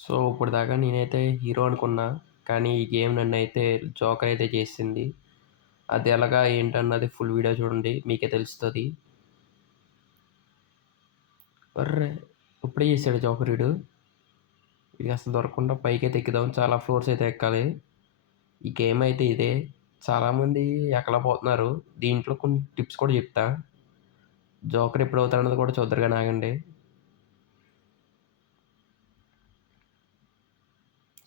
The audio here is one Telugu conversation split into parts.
సో ఇప్పుడు దాకా నేనైతే హీరో అనుకున్నా. కానీ ఈ గేమ్ నన్ను అయితే జోకర్ అయితే చేసింది. అది ఎలాగా ఏంటన్నది ఫుల్ వీడియో చూడండి. మీకే తెలుస్తుంది. వర్రే ఇప్పుడే చేశాడు జోకర్ వీడు. ఇది అసలు దొరకకుండా పైకి అయితే ఎక్కుదాం. చాలా ఫ్లోర్స్ అయితే ఎక్కాలి. ఈ గేమ్ అయితే ఇదే. చాలామంది ఎక్కలేకపోతున్నారు. దీంట్లో కొన్ని టిప్స్ కూడా చెప్తా. జోకర్ ఎప్పుడు అవుతారన్నది కూడా చూద్దరుగా నాగండి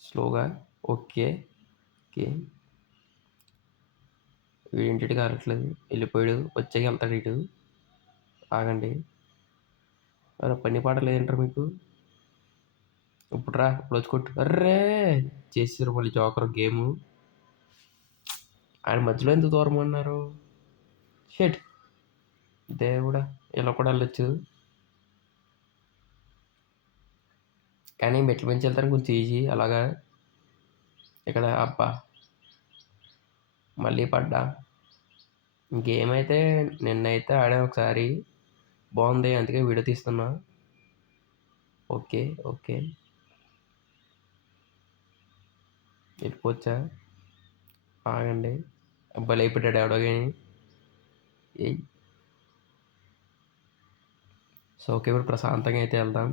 స్లోగా ఓకే ఓకే. వీడింటికి కారట్లేదు వెళ్ళిపోయాడు వచ్చాక వెళ్తాడు ఇటు. ఆగండి. పని పాట లేదంటారు మీకు? ఇప్పుడు రా ఇప్పుడు వచ్చి కొట్టు. అర్రే! చేసారు మళ్ళీ జోకర్ గేమ్. ఆయన మధ్యలో ఎంత దూరం అన్నారు? షెట్! దేవుడా ఇలా కూడా వెళ్ళొచ్చు. కానీ మెట్లు పెంచి వెళ్తాను కొంచెం ఈజీ. అలాగా ఇక్కడ అబ్బా! మళ్ళీ పడ్డా. గేమ్ అయితే నిన్నైతే ఆడాను ఒకసారి. బాగుంది అందుకే వీడియో తీస్తున్నా. Okay okay. వెళ్ళిపోవచ్చా? ఆగండి. అబ్బాయి పెట్టాడు ఎవడో కానీ సో ఓకే ఇప్పుడు ప్రశాంతంగా అయితే వెళ్దాం.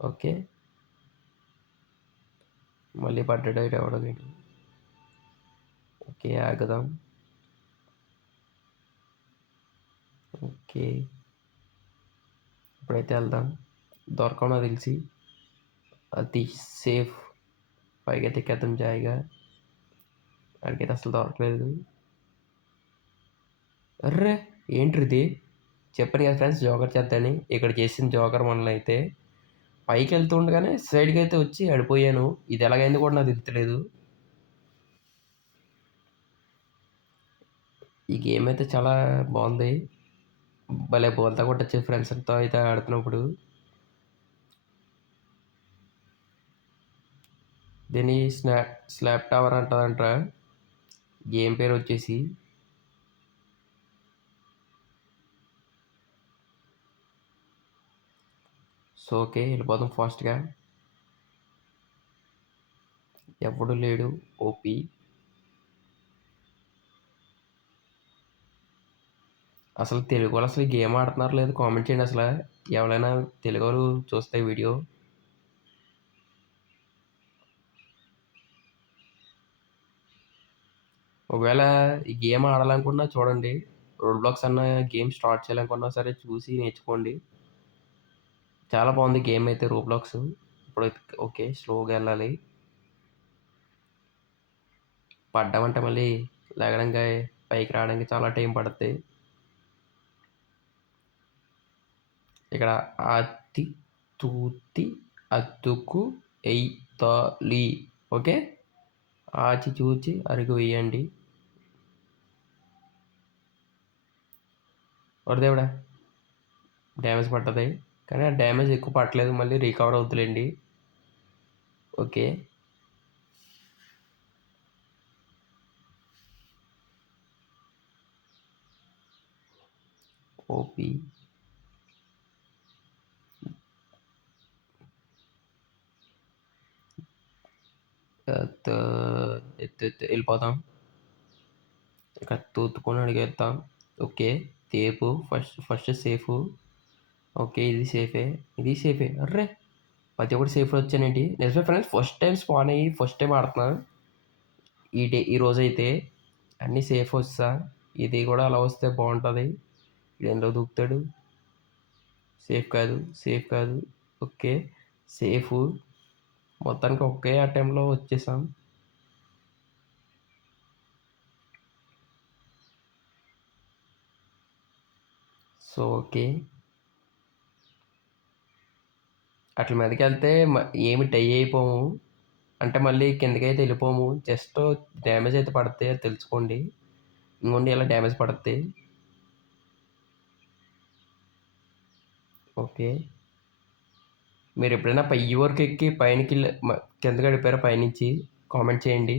ఓకే. మళ్ళీ పడ్డాడు డైట్ ఎవడో కానీ ఓకే ఆగుదాం. ఓకే. ఇప్పుడైతే వెళ్దాం. దొరకడం తెలిసి అది సేఫ్. పైకి అయితే ఎక్కేద్దాం జాయిగా. అడిగితే అసలు దొరకలేదు. అర్రే ఏంటిది చెప్పాను కదా ఫ్రెండ్స్ జోకర్ చేద్దని ఇక్కడ చేసిన జోకర్ మనల్ని అయితే పైకి వెళ్తుండగానే సైడ్కి అయితే వచ్చి అడిపోయాను ఇది ఎలాగైంది కూడా నాకు తెలియలేదు ఈ గేమ్ అయితే చాలా బాగుంది. భలే బోల్తా కొట్టచ్చు ఫ్రెండ్స్తో అయితే ఆడుతున్నప్పుడు. దీన్ని స్నా స్లాప్ టవర్ అంటుందంట గేమ్ పేరు వచ్చేసి సో ఓకే వెళ్ళిపోదాం ఫాస్ట్గా. ఎవడు లేడు? ఓపీ. అసలు తెలుగు వాళ్ళు అసలు గేమ్ ఆడుతున్నారు లేదు? కామెంట్ చేయండి అసలు. ఎవరైనా తెలుగు వాళ్ళు చూస్తే వీడియో. ఒకవేళ ఈ గేమ్ ఆడాలనుకున్నా చూడండి. రోడ్ బ్లాక్స్ అన్న గేమ్ స్టార్ట్ చేయాలనుకున్నా సరే చూసి నేర్చుకోండి. చాలా బాగుంది గేమ్ అయితే రూబ్లాక్స్. ఇప్పుడు ఓకే స్లోగా వెళ్ళాలి. పడ్డామంటే మళ్ళీ లేగడానికి పైకి రావడానికి చాలా టైం పడుతుంది ఇక్కడ అతి తూతి అతుకు ఎయ్తాలి ఓకే? ఆచి చూచి అరుగు వేయండి. వరదేవుడా డ్యామేజ్ పడ్డది. కానీ ఆ డ్యామేజ్ ఎక్కువ పట్టలేదు మళ్ళీ రికవర్ అవుతులేండి. ఓకే. ఓపీ. ఎత్తు ఎత్తు వెళ్ళిపోతాం. ఇక్కడ తూతుకొని అడిగేస్తాం ఓకే తేపు ఫస్ట్ ఫస్ట్ సేఫ్. ఓకే ఇది సేఫే. ఇది సేఫే. అర్రే! ప్రతి ఒక్కటి సేఫ్లో వచ్చానండి నిజమే ఫ్రెండ్స్ ఫస్ట్ టైం స్పాన్ అయ్యి ఫస్ట్ టైం ఆడుతున్నాను ఈ డే ఈ రోజు అయితే అన్నీ సేఫ్ వస్తా. ఇది కూడా అలా వస్తే బాగుంటుంది. ఇదేంలో దూకుతాడు? సేఫ్ కాదు సేఫ్ కాదు. Okay safe. మొత్తానికి ఒకే ఆ టైంలో వచ్చేసాం. So okay. అట్ల మీదకి వెళ్తే ఏమి టై అయిపోము. అంటే మళ్ళీ కిందకి అయితే వెళ్ళిపోము జస్ట్ డ్యామేజ్ అయితే పడుతుంది అది తెలుసుకోండి. ఇంకోండి ఇలా డ్యామేజ్ పడుతుంది ఓకే. మీరు ఎప్పుడైనా పై వరకు ఎక్కి పైనకి కిందకి గడిపారా పైనుంచి? కామెంట్ చేయండి.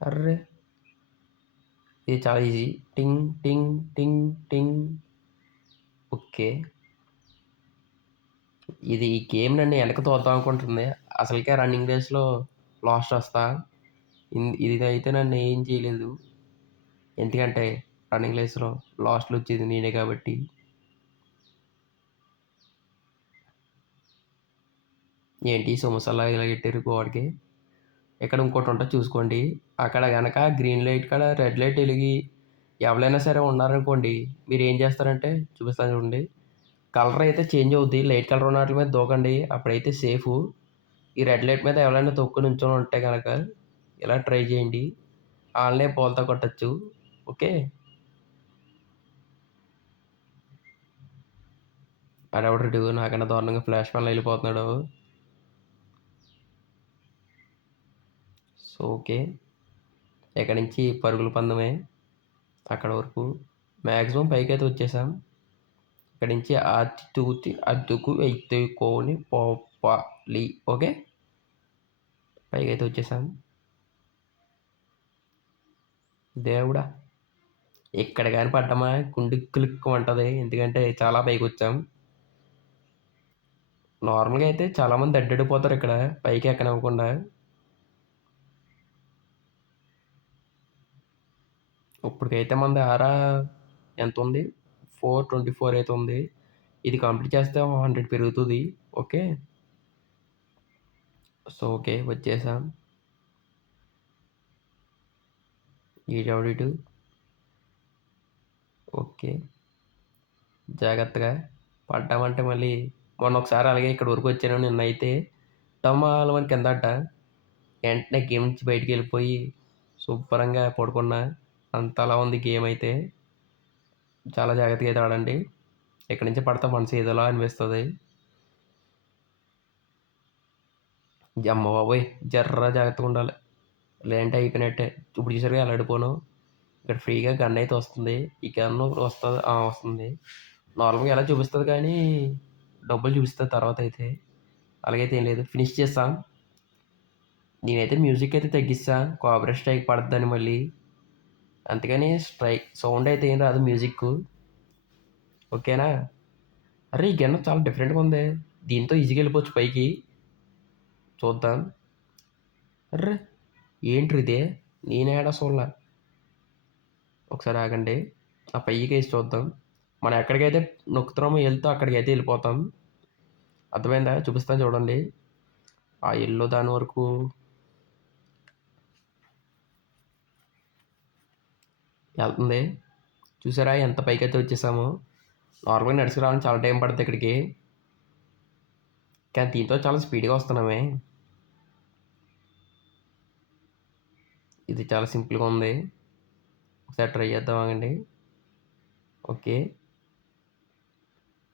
అర్రే! ఇది చాలా ఈజీ. టింగ్ టింగ్ టింగ్ టింగ్ ఓకే. ఇది ఈ గేమ్ నన్ను వెనక తోద్దాం అనుకుంటుంది. అసలుకే రన్నింగ్ రేస్‌లో లాస్ట్ వస్తా. ఇది అయితే నన్ను ఏం చేయలేదు. ఎందుకంటే రన్నింగ్ రేస్‌లో లాస్ట్‌లో వచ్చేది నేనే కాబట్టి. ఏంటి సొమసల్లా ఇలా పెట్టారు గోడకి. ఇక్కడ ఇంకోటి ఉంటుంది చూసుకోండి. అక్కడ కనుక గ్రీన్ లైట్ కాడ రెడ్ లైట్ వెలిగి ఎవరైనా సరే ఉన్నారనుకోండి. మీరు ఏం చేస్తారంటే చూపిస్తాను చూడండి. కలర్ అయితే చేంజ్ అవుద్ది. లైట్ కలర్ ఉన్న వాటి మీద దూకండి. అప్పుడైతే సేఫ్ ఈ రెడ్ లైట్ మీద ఎవరైనా తొక్కు నుంచొని ఉంటే కనుక ఇలా ట్రై చేయండి. ఆన్లైన్ పోల్తో కొట్టచ్చు ఓకే. అడవడు నాకన్నా దారుణంగా ఫ్లాష్ మ్యాన్‌లో వెళ్ళిపోతున్నాడు సో, ఓకే. ఇక్కడి నుంచి పరుగుల పందెమే. అక్కడ వరకు. మ్యాక్సిమం పైకి అయితే వచ్చేసాం. ఇక్కడి నుంచి ఆచి తూచి అద్దుకు ఎత్తుకొని పోపాలి ఓకే. పైకి అయితే వచ్చేసాం. దేవుడా! ఇక్కడ కానీ పడ్డమా గుండె ఉంటుంది ఎందుకంటే చాలా పైకి వచ్చాం నార్మల్‌గా అయితే చాలామంది అడ్డడిపోతారు ఇక్కడ పైకి ఎక్కనివ్వకుండా. ఇప్పటికైతే మనది ఆరా ఎంతుంది? 424 అయితే ఉంది. ఇది కంప్లీట్ చేస్తే హండ్రెడ్ పెరుగుతుంది ఓకే. So, okay. వచ్చేసాం. ఈడెవడీడు? ఓకే. జాగ్రత్తగా పడ్డామంటే మళ్ళీ మొన్న ఒకసారి అలాగే ఇక్కడ వరకు వచ్చాను నిన్న అయితే టమాల్మని కింద పడ్డా. వెంటనే గేమ్ నుంచి బయటికెళ్ళిపోయి శుభ్రంగా పడుకున్నా. అంత అలా ఉంది గేమ్ అయితే. చాలా జాగ్రత్తగా అయితే ఆడండి. ఎక్కడి నుంచి పడితే మనసు ఏదోలా అనిపిస్తుంది అమ్మ బాబోయ్! జర్రా జాగ్రత్తగా ఉండాలి. లేదంటే అయిపోయినట్టే. ఇప్పుడు చూసారుగా ఎలా ఎళ్ళిపోయానో. ఇక్కడ ఫ్రీగా గన్ అయితే వస్తుంది. ఈ గన్ వస్తుంది వస్తుంది. నార్మల్‌గా ఎలా చూపిస్తుంది కానీ డబ్బులు చూపిస్తాది తర్వాత అయితే అలాగైతే ఏం లేదు. ఫినిష్ చేసాం. నేనైతే మ్యూజిక్ అయితే తగ్గిస్తా కాపరేట్ స్ట్రైక్ పడద్దని మళ్ళీ. అందుకని స్ట్రైక్ సౌండ్ అయితే ఏం రాదు మ్యూజిక్ ఓకేనా? అరే! ఈ గన్ చాలా డిఫరెంట్‌గా ఉంది. దీంతో ఈజీగా వెళ్ళిపోవచ్చు పైకి. చూద్దాం. అర్రే ఏంటి ఇదే నేనేడ చూడల. ఒకసారి ఆగండి. ఆ పైకి వేసి చూద్దాం. మనం ఎక్కడికైతే నొక్కుతురామో వెళ్తూ అక్కడికి అక్కడికైతే వెళ్ళిపోతాం అర్థమైందా? చూపిస్తాను చూడండి. ఆ ఇల్లు దాని వరకు వెళ్తుంది చూసారా ఎంత పైకైతే వచ్చేసామో. నార్మల్‌గా నడుచుకు చాలా టైం పడుతుంది ఇక్కడికి. కానీ దీంతో చాలా స్పీడ్‌గా వస్తున్నామే. ఇది చాలా సింపుల్‌గా ఉంది. ఒకసారి ట్రై చేద్దాం ఆగండి. ఓకే.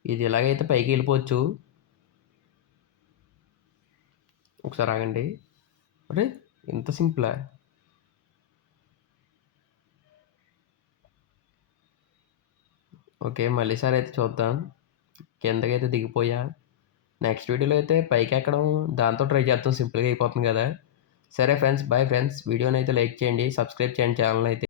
ఇది ఇలాగైతే పైకి వెళ్ళిపోవచ్చు ఒకసారి ఆగండి. అరే! ఇంత సింపులా? ఓకే. మళ్ళీసారి అయితే చూద్దాం. కిందకైతే దిగిపోయా. నెక్స్ట్ వీడియోలో అయితే పైకి ఎక్కడం దాంతో ట్రై చేద్దాం సింపుల్‌గా అయిపోతుంది కదా! సరే ఫ్రెండ్స్. Bye friends. వీడియోనైతే లైక్ చేయండి. సబ్స్క్రైబ్ చేయండి ఛానెల్‌నైతే.